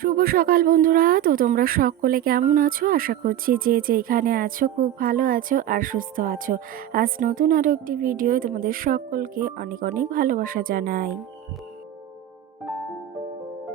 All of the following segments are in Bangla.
শুভ সকাল বন্ধুরা। তো তোমরা সকলে কেমন আছো? আশা করছি যে যেখানে আছো খুব ভালো আছো আর সুস্থ আছো। আজ নতুন আরো একটি ভিডিও তোমাদের সকলকে অনেক অনেক ভালোবাসা জানাই।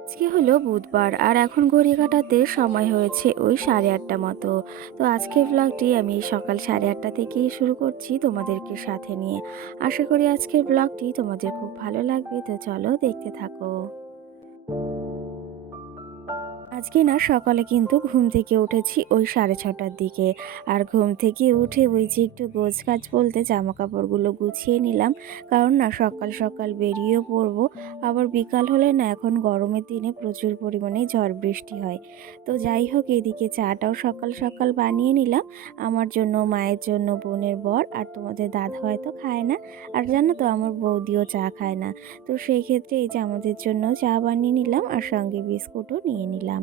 আজকে হলো বুধবার আর এখন ঘড়ি কাটাতে সময় হয়েছে ওই 8:30 মতো। তো আজকের ব্লগটি আমি সকাল 8:30 থেকেই শুরু করছি তোমাদেরকে সাথে নিয়ে। আশা করি আজকের ব্লগটি তোমাদের খুব ভালো লাগবে। তো চলো দেখতে থাকো। আজকে না সকালে কিন্তু ঘুম থেকে উঠেছি ওই 6:30টার দিকে। আর ঘুম থেকে উঠে ওই যে একটু গোছগাছ বলতে জামা কাপড়গুলো গুছিয়ে নিলাম, কারণ না সকাল সকাল বেরিয়েও পড়বো। আবার বিকাল হলে না এখন গরমের দিনে প্রচুর পরিমাণে ঝড় বৃষ্টি হয়। তো যাই হোক, এদিকে চাটাও সকাল সকাল বানিয়ে নিলাম আমার জন্য, মায়ের জন্য, বোনের বর আর তোমাদের দাদা হয়তো খায় না। আর জানো তো আমার বৌদিও চা খায় না। তো সেই ক্ষেত্রে এই যে আমাদের জন্য চা বানিয়ে নিলাম আর সঙ্গে বিস্কুটও নিয়ে নিলাম।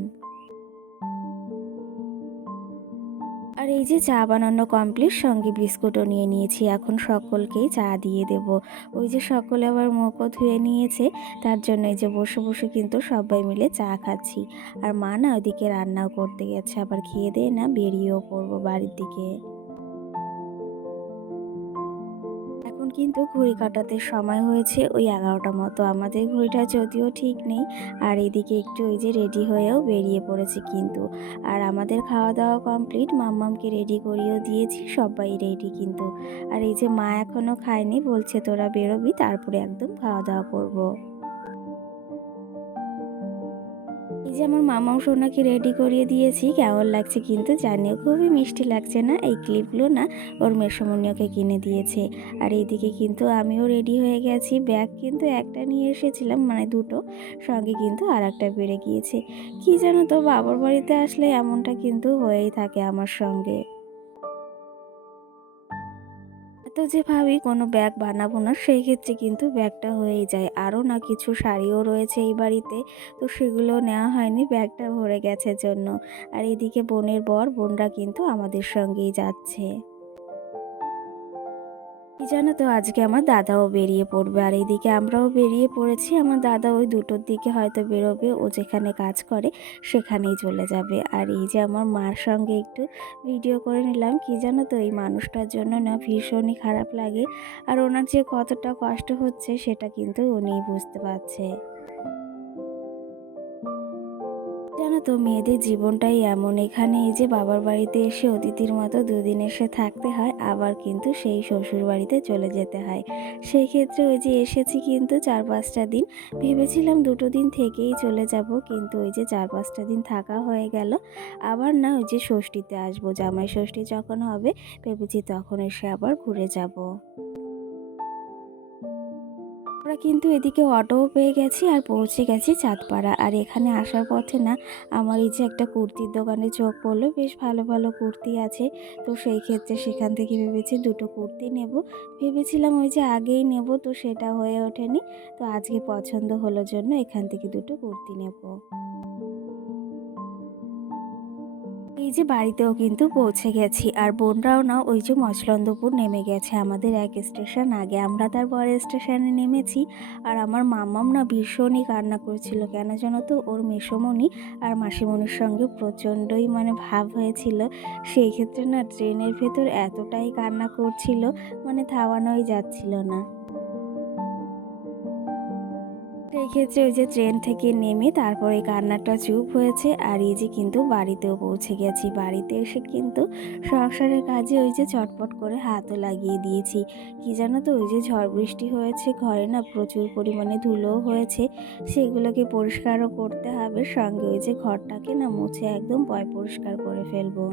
আর এই যে চা বানানো কমপ্লিট, সঙ্গে বিস্কুটও নিয়ে নিয়েছি। এখন সকলকেই চা দিয়ে দেব। ওই যে সকলে আবার মুখও ধুয়ে নিয়েছে, তার জন্য এই যে বসে বসে কিন্তু সবাই মিলে চা খাচ্ছি। আর মা না ওইদিকে রান্নাও করতে গেছে, আবার খেয়ে দিয়ে না বেরিয়েও পড়বো বাড়ির দিকে। এখন কিন্তু ঘড়ি কাটাতে সময় হয়েছে ওই 11টা মতো। আমাদের ঘড়িটা যদিও ঠিক নেই। আর এদিকে একটু ওই যে রেডি হয়েও বেরিয়ে পড়েছি কিন্তু। আর আমাদের খাওয়া দাওয়া কমপ্লিট, মাম্মামকে রেডি করিয়েও দিয়েছি, সবাই রেডি কিন্তু। আর এই যে মা এখনো খায়নি, বলছে তোরা বেরোবি তারপরে একদম খাওয়া দাওয়া করবো। এই যে আমার মামাও সোনাকে রেডি করিয়ে দিয়েছি, কেমন লাগছে কিন্তু জানিও, খুবই মিষ্টি লাগছে না? এই ক্লিপগুলো না ওর মেসোমনিয়াকে কিনে দিয়েছে। আর এইদিকে কিন্তু আমিও রেডি হয়ে গেছি। ব্যাগ কিন্তু একটা নিয়ে এসেছিলাম, মানে দুটো, সঙ্গে কিন্তু আর একটা বেড়ে গিয়েছে। কি জানো তো, বাবার বাড়িতে আসলে এমনটা কিন্তু হয়েই থাকে আমার সঙ্গে। এত যে ভাবি কোনো ব্যাগ বানাবো না, সেই ক্ষেত্রে কিন্তু ব্যাগটা হয়েই যায়। আরও না কিছু শাড়িও রয়েছে এই বাড়িতে, তো সেগুলো নেওয়া হয়নি, ব্যাগটা ভরে গেছে জন্য। আর এদিকে বোনের বর, বোনরা কিন্তু আমাদের সঙ্গেই যাচ্ছে। কি জানো তো, আজকে আমার দাদাও বেরিয়ে পড়বে আর এইদিকে আমরাও বেরিয়ে পড়েছি। আমার দাদা ওই 2টোর দিকে হয়তো বেরোবে, ও যেখানে কাজ করে সেখানেই চলে যাবে। আর এই যে আমার মার সঙ্গে একটু ভিডিও করে নিলাম। কি জানো তো, এই মানুষটার জন্য না ভীষণই খারাপ লাগে। আর ওনার যে কতটা কষ্ট হচ্ছে সেটা কিন্তু উনিই বুঝতে পারছে। জানো তো, মেয়েদের জীবনটাই এমন। এখানে এই যে বাবার বাড়িতে এসে অতিথির মতো 2 দিন এসে থাকতে হয়, আবার কিন্তু সেই শ্বশুর বাড়িতে চলে যেতে হয়। সেই ক্ষেত্রে ওই যে এসেছি কিন্তু 4-5টা দিন। ভেবেছিলাম 2টো দিন থেকেই চলে যাব, কিন্তু ওই যে 4-5টা দিন থাকা হয়ে গেল। আবার না ওই যে ষষ্ঠীতে আসবো, জামাই ষষ্ঠী যখন হবে ভেবেছি তখন এসে আবার ঘুরে যাব। আমরা কিন্তু এদিকে অটোও পেয়ে গেছি আর পৌঁছে গেছি চাঁদপাড়া। আর এখানে আসার পথে না আমার এই যে একটা কুর্তির দোকানে চোখ পড়লো, বেশ ভালো ভালো কুর্তি আছে। তো সেই ক্ষেত্রে সেখান থেকে ভেবেছি 2টো কুর্তি নেব। ভেবেছিলাম ওই যে আগেই নেব, তো সেটা হয়ে ওঠেনি। তো আজকে পছন্দ হলো জন্য এখান থেকে 2টো কুর্তি নেব। এই যে বাড়িতেও কিন্তু পৌঁছে গেছি আর বোনরাও না ওই যে মচলন্দপুর নেমে গেছে, আমাদের 1 স্টেশন আগে। আমরা তারপরে স্টেশনে নেমেছি। আর আমার মাম্মাম না ভীষণই কান্না করছিল, কেন জানো তো, ওর মেসোমণি আর মাসিমণির সঙ্গে প্রচণ্ডই মানে ভাব হয়েছিল। সেই ক্ষেত্রে না ট্রেনের ভেতর এতটাই কান্না করছিল, মানে থামানোই যাচ্ছিল না। সেই ক্ষেত্রে ওই যে ট্রেন থেকে নেমে তারপরে কান্নাটা চুপ হয়েছে। আর এই যে কিন্তু বাড়িতেও পৌঁছে গেছি। বাড়িতে এসে কিন্তু সংসারের কাজে ওই যে চটপট করে হাতও লাগিয়ে দিয়েছি। কি জানো তো, ওই যে ঝড় বৃষ্টি হয়েছে, ঘরে না প্রচুর পরিমাণে ধুলোও হয়েছে, সেগুলোকে পরিষ্কারও করতে হবে। সঙ্গে ওই যে ঘরটাকে না মুছে একদম পরিষ্কার করে ফেলবো।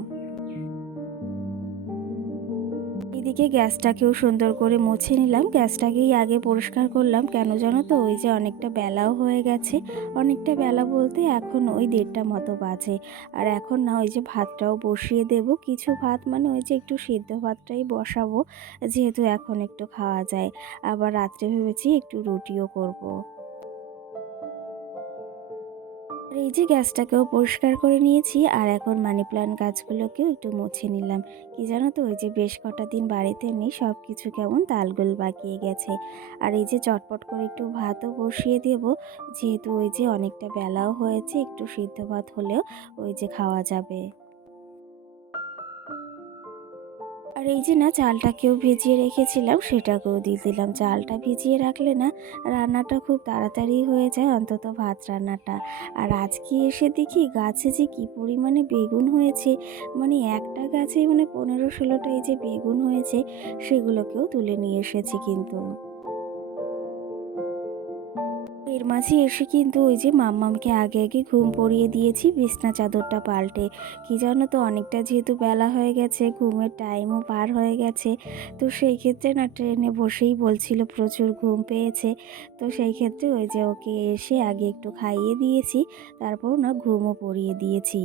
এদিকে গ্যাসটাকেও সুন্দর করে মুছে নিলাম। গ্যাসটাকেই আগে পরিষ্কার করলাম, কেন জানো তো, ওই যে অনেকটা বেলাও হয়ে গেছে। অনেকটা বেলা বলতে এখন ওই 1:30টা মতো বাজে। আর এখন না ওই যে ভাতটাও বসিয়ে দেব। কিছু ভাত মানে ওই যে একটু সিদ্ধ ভাতটাই বসাবো, যেহেতু এখন একটু খাওয়া যায়। আবার রাত্রে ভেবেছি একটু রুটিও করব। আর এই যে গ্যাসটাকেও পরিষ্কার করে নিয়েছি, আর এখন মানি প্ল্যান্ট গাছগুলোকেও একটু মুছে নিলাম। কি জানো তো, ওই যে বেশ কটা দিন বাড়িতে নেই, সব কিছু কেমন তালগোল পাকিয়ে গেছে। আর এই যে চটপট করে একটু ভাতও বসিয়ে দেব, যেহেতু ওই যে অনেকটা বেলাও হয়েছে, একটু সিদ্ধ ভাত হলেও ওই যে খাওয়া যাবে। আর এই যে না চালটাকেও ভিজিয়ে রেখেছিলাম, সেটাকেও দিয়ে দিলাম। চালটা ভিজিয়ে রাখলে না রান্নাটা খুব তাড়াতাড়ি হয়ে যায়, অন্তত ভাত রান্নাটা। আর আজকে এসে দেখি গাছে যে কি পরিমাণে বেগুন হয়েছে, মানে একটা গাছেই মানে 15-16টা এই যে বেগুন হয়েছে, সেগুলোকেও তুলে নিয়ে এসেছি কিন্তু। এর মাঝে এসে কিন্তু ওই যে মাম্মামকে আগে আগে ঘুম পড়িয়ে দিয়েছি বিছনা চাদরটা পাল্টে। কি জানো তো, অনেকটা যেহেতু বেলা হয়ে গেছে, ঘুমের টাইমও পার হয়ে গেছে। তো সেই ক্ষেত্রে না ট্রেনে বসেই বলছিল প্রচুর ঘুম পেয়েছে। তো সেই ক্ষেত্রে ওই যে ওকে এসে আগে একটু খাইয়ে দিয়েছি, তারপর না ঘুমও পড়িয়ে দিয়েছি।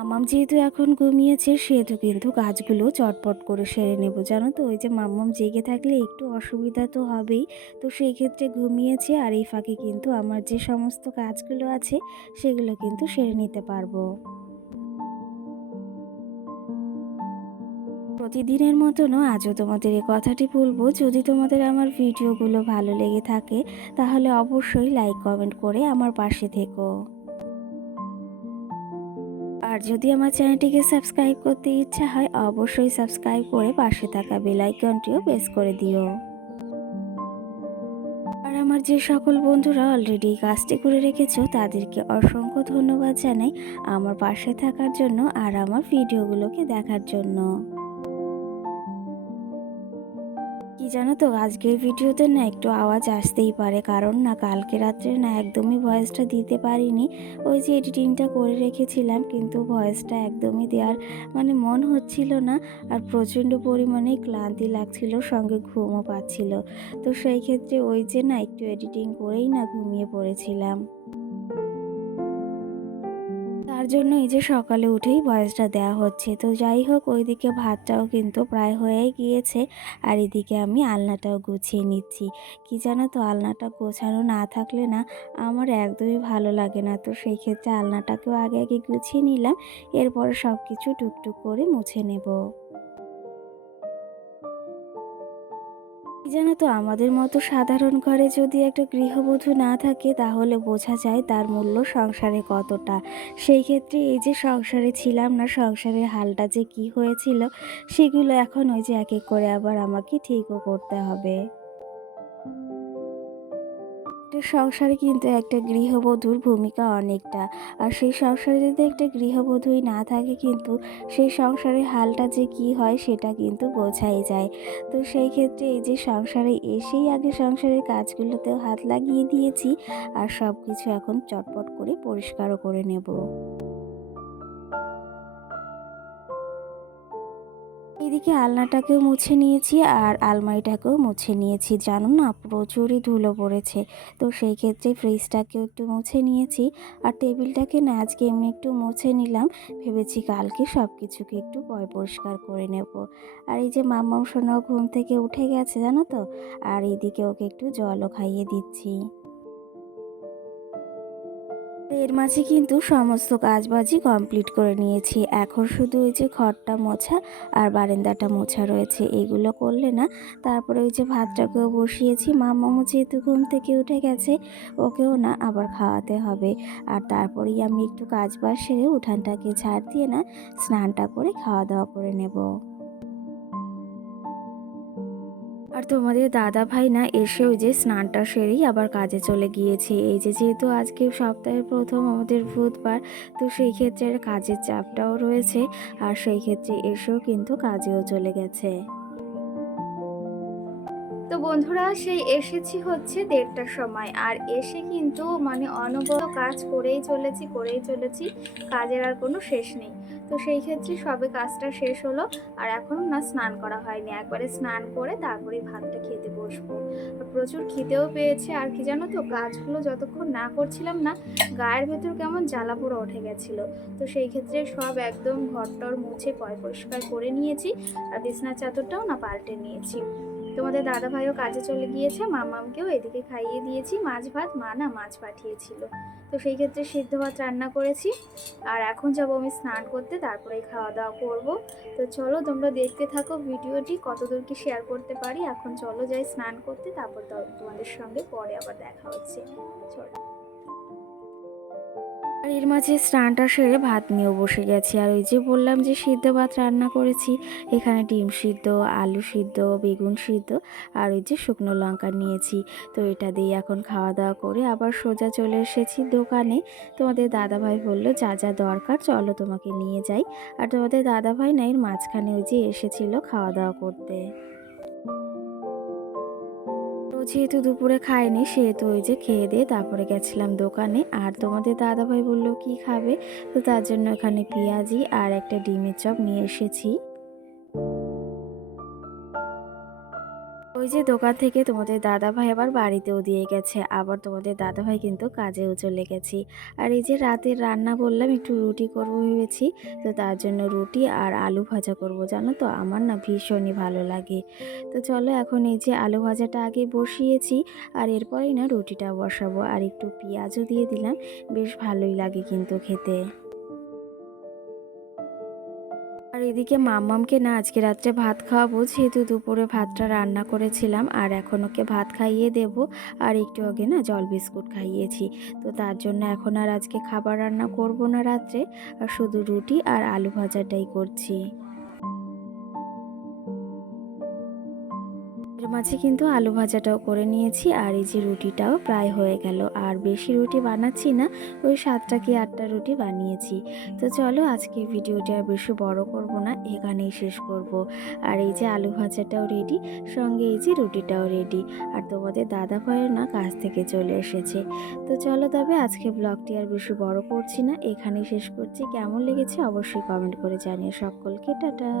মাম্মাম যেহেতু এখন ঘুমিয়েছে, সেহেতু কিন্তু কাজগুলো চটপট করে সেরে নেব। জানো তো, ওই যে মাম্মাম জেগে থাকলে একটু অসুবিধা তো হবেই। তো সেই ক্ষেত্রে ঘুমিয়েছে, আর এই ফাঁকে কিন্তু আমার যে সমস্ত কাজগুলো আছে সেগুলো কিন্তু সেরে নিতে পারবো। প্রতিদিনের মতনও আজও তোমাদের এই কথাটি বলবো, যদি তোমাদের আমার ভিডিওগুলো ভালো লেগে থাকে তাহলে অবশ্যই লাইক কমেন্ট করে আমার পাশে থেকো। আর যদি আমার চ্যানেলটিকে সাবস্ক্রাইব করতে ইচ্ছা হয়, অবশ্যই সাবস্ক্রাইব করে পাশে থাকা বেল আইকনটিও প্রেস করে দিও। আর আমার যে সকল বন্ধুরা অলরেডি কাজটি করে রেখেছো, তাদেরকে অসংখ্য ধন্যবাদ জানাই আমার পাশে থাকার জন্য আর আমার ভিডিওগুলোকে দেখার জন্য। কি জানো তো, আজকের ভিডিওতে না একটু আওয়াজ আসতেই পারে, কারণ না কালকে রাত্রে না একদমই ভয়েসটা দিতে পারিনি। ওই যে এডিটিংটা করে রেখেছিলাম, কিন্তু ভয়েসটা একদমই দেওয়ার মানে মন হচ্ছিল না। আর প্রচণ্ড পরিমাণে ক্লান্তি লাগছিল, সঙ্গে ঘুমও পাচ্ছিল। তো সেই ক্ষেত্রে ওই যে না একটু এডিটিং করেই না ঘুমিয়ে পড়েছিলাম। তার জন্য এই যে সকালে উঠেই ভয়েসটা দেওয়া হচ্ছে। তো যাই হোক, ওইদিকে ভাতটাও কিন্তু প্রায় হয়েই গিয়েছে, আর এদিকে আমি আলনাটাও গুছিয়ে নিচ্ছি। কি জানো তো, আলনাটা গোছানো না থাকলে না আমার একদমই ভালো লাগে না। তো সেই ক্ষেত্রে আলনাটাকেও আগে আগে গুছিয়ে নিলাম, এরপরে সব কিছু টুকটুক করে মুছে নেব। কি জানো তো, আমাদের মতো সাধারণ ঘরে যদি একটা গৃহবধূ না থাকে, তাহলে বোঝা যায় তার মূল্য সংসারে কতটা। সেই ক্ষেত্রে এই যে সংসারে ছিলাম না, সংসারের হালটা যে কি হয়েছিল, সেগুলো এখন ওই যে এক এক করে আবার আমাকে ঠিকও করতে হবে। একটা সংসারে কিন্তু একটা গৃহবধূর ভূমিকা অনেকটা। আর সেই সংসারে যদি একটা গৃহবধূই না থাকে, কিন্তু সেই সংসারের হালটা যে কি হয় সেটা কিন্তু বোঝাই যায়। তো সেই ক্ষেত্রে এই যে সংসারে এসেই আগে সংসারের কাজগুলোতেও হাত লাগিয়ে দিয়েছি, আর সব কিছু এখন চটপট করে পরিষ্কারও করে নেব। এদিকে আলনাটাকেও মুছে নিয়েছি, আর আলমারিটাকেও মুছে নিয়েছি। জানো না, প্রচুরই ধুলো পড়েছে। তো সেই ক্ষেত্রে ফ্রিজটাকেও একটু মুছে নিয়েছি, আর টেবিলটাকে না আজকে এমনি একটু মুছে নিলাম। ভেবেছি কালকে সব কিছুকে একটু পরিষ্কার করে নেব। আর এই যে মাম্মাম সোনাও ঘুম থেকে উঠে গেছে জানো তো, আর এদিকে ওকে একটু জলও খাইয়ে দিচ্ছি। এর মাঝে কিন্তু সমস্ত কাজবাজই কমপ্লিট করে নিয়েছি। এখন শুধু ওই যে ঘরটা মোছা আর বারান্দাটা মোছা রয়েছে, এগুলো করলে না তারপরে ওই যে ভাতটাকেও বসিয়েছি। মাম্মামও যেহেতু ঘুম থেকে উঠে গেছে, ওকেও না আবার খাওয়াতে হবে। আর তারপরেই আমি একটু কাজবাজ সেরে উঠানটাকে ঝাড় দিয়ে না স্নানটা করে খাওয়া দাওয়া করে নেব। আর তোমাদের দাদা ভাই না এসে ওই যে স্নানটা সেরেই আবার কাজে চলে গিয়েছে। এই যে যেহেতু আজকে সপ্তাহের প্রথম আমাদের বুধবার, তো সেই ক্ষেত্রে কাজের চাপটাও রয়েছে, আর সেই ক্ষেত্রে এসেও কিন্তু কাজেও চলে গেছে। তো বন্ধুরা সেই এসেছি হচ্ছে ১:৩০টার সময়, আর এসে কিন্তু মানে অনবরত কাজ করেই চলেছি, কাজের আর কোনো শেষ নেই। তো সেই ক্ষেত্রে সবে কাজটা শেষ হলো, আর এখনও না স্নান করা হয়নি। একবারে স্নান করে তারপরেই ভাতটা খেতে বসবো। আর প্রচুর খিদেও পেয়েছে, আর কি জানো তো, কাজগুলো যতক্ষণ না করছিলাম না, গায়ের ভেতর কেমন জ্বালা পোড়া উঠে গেছিলো। তো সেই ক্ষেত্রে সব একদম ঘরটর মুছে পরিষ্কার করে নিয়েছি, আর বিছানার চাদরটাও না পাল্টে নিয়েছি। তোমাদের দাদাভাইও কাজে চলে গিয়েছে, মামামকেও এদিকে খাইয়ে দিয়েছি মাছ ভাত, মা না মাছ পাঠিয়েছিল। তো সেই ক্ষেত্রে সিদ্ধ ভাত রান্না করেছি, আর এখন যাবো আমি স্নান করতে, তারপরে খাওয়া দাওয়া করবো। তো চলো তোমরা দেখতে থাকো ভিডিওটি, কতদূর কি শেয়ার করতে পারি। এখন চলো যাই স্নান করতে, তারপর তোমাদের সঙ্গে পরে আবার দেখা হচ্ছে। চলো। আর এর মাঝে স্নানটা সেরে ভাত নিয়েও বসে গেছি। আর ওই যে বললাম যে সিদ্ধ ভাত রান্না করেছি, এখানে ডিম সিদ্ধ, আলু সিদ্ধ, বেগুন সিদ্ধ আর ওই যে শুকনো লঙ্কা নিয়েছি। তো এটা দিয়ে এখন খাওয়া দাওয়া করে আবার সোজা চলে এসেছি দোকানে। তোমাদের দাদাভাই বললো যা যা দরকার চলো তোমাকে নিয়ে যাই। আর তোমাদের দাদাভাই না এর মাঝখানে ওই যে এসেছিল খাওয়া দাওয়া করতে। তো যেহেতু দুপুরে খাইনি, সেহেতু ওই যে খেয়ে দিয়ে তারপরে গেছিলাম দোকানে। আর তোমাদের দাদাভাই বললো কি খাবে, তো তার জন্য এখানে পেঁয়াজি আর একটা ডিমের চপ নিয়ে এসেছি। ওই যে দোকান থেকে তোমাদের দাদাভাই আবার বাড়িতেও দিয়ে গেছে, আবার তোমাদের দাদাভাই কিন্তু কাজেও চলে গেছি। আর এই যে রাতের রান্না বললাম একটু রুটি করব ভেবেছি, তো তার জন্য রুটি আর আলু ভাজা করব। জানো তো আমার না ভীষণই ভালো লাগে। তো চলো এখন এই যে আলু ভাজাটা আগে বসিয়েছি, আর এরপরেই না রুটিটা বসাবো, আর একটু পেঁয়াজও দিয়ে দিলাম, বেশ ভালোই লাগে কিন্তু খেতে। আর এদিকে মাম্মামকে না আজকে রাত্রে ভাত খাওয়াবো, যেহেতু দুপুরে ভাতটা রান্না করেছিলাম, আর এখন ওকে ভাত খাইয়ে দেব। আর একটু আগে না জল বিস্কুট খাইয়েছি। তো তার জন্য এখন আর আজকে খাবার রান্না করব না রাত্রে, আর শুধু রুটি আর আলু ভাজাটাই করছি। এর মাঝে কিন্তু আলু ভাজাটাও করে নিয়েছি, আর এই যে রুটিটাও প্রায় হয়ে গেল। আর বেশি রুটি বানাচ্ছি না, ওই 7টা কি 8টা রুটি বানিয়েছি। তো চলো আজকে ভিডিওটা আর বেশি বড় করব না, এখানেই শেষ করব। আর এই যে আলু ভাজাটাও রেডি, সঙ্গে এই যে রুটিটাও রেডি। আর তোমাদের দাদা ভাইয়ের না কাজ থেকে চলে এসেছে। তো চলো তবে আজকে ব্লগটি আর বেশি বড় করছি না, এখানেই শেষ করছি। কেমন লেগেছে অবশ্যই কমেন্ট করে জানিয়ে সকলকে টাটা।